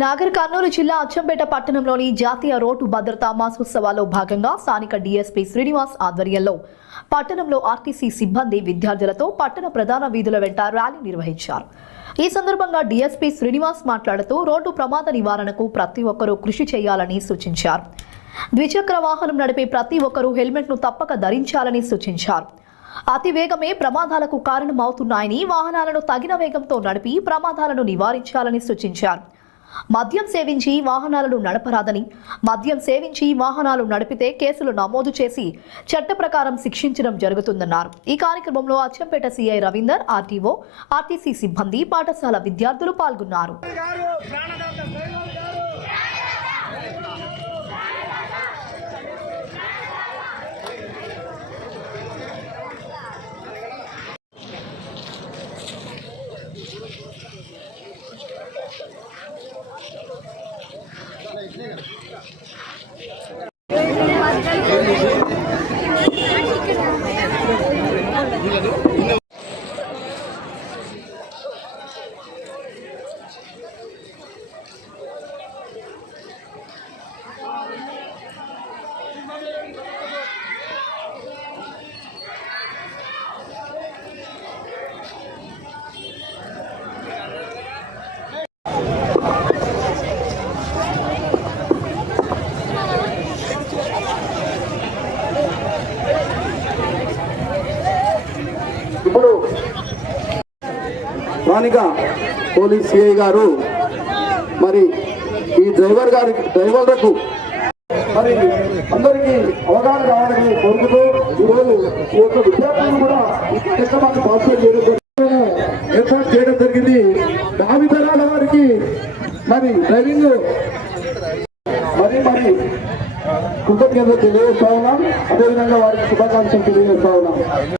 నాగర్ కర్నూలు జిల్లా అచ్చంపేట పట్టణంలోని జాతీయ రోడ్డు భద్రతా మాసోత్సవాల్లో భాగంగా స్థానిక డీఎస్పీ శ్రీనివాస్ ఆధ్వర్యంలో పట్టణంలో ఆర్టీసీ సిబ్బంది విద్యార్థులతో పట్టణ ప్రధాన వీధుల వెంట ర్యాలీ నిర్వహించారు. ఈ సందర్భంగా డీఎస్పీ శ్రీనివాస్ మాట్లాడుతూ రోడ్డు ప్రమాద నివారణకు ప్రతి ఒక్కరూ కృషి చేయాలని సూచించారు. ద్విచక్ర వాహనం నడిపే ప్రతి ఒక్కరూ హెల్మెట్ను తప్పక ధరించాలని సూచించారు. అతి వేగమే ప్రమాదాలకు కారణమవుతున్నాయని వాహనాలను తగిన వేగంతో నడిపి ప్రమాదాలను నివారించాలని సూచించారు. మద్యం సేవించి వాహనాలను నడపరాదని మద్యం సేవించి వాహనాలు నడిపితే కేసులు నమోదు చేసి చట్ట ప్రకారం శిక్షించడం జరుగుతుందన్నారు. ఈ కార్యక్రమంలో Achampet CI Ravinder RTO RTC సిబ్బంది పాఠశాల విద్యార్థులు పాల్గొన్నారు. Thank you. స్థానిక పోలీస్ సిఐ గారు మరి ఈ డ్రైవర్ గారి డ్రైవర్లకు మరి అందరికీ అవగాహన కావాలని కోరుకుతూ ఈరోజు ఈ యొక్క విద్యార్థులు కూడా ఈ కార్యక్రమాన్ని పార్టిసిపేట్ చేయడం ఏర్పాటు చేయడం జరిగింది. భావితరాల వారికి మరి డ్రైవింగ్ మరి మరి కృతజ్ఞతలు తెలియజేస్తా ఉన్నాం. అదేవిధంగా వారికి శుభాకాంక్షలు తెలియజేస్తా ఉన్నాం.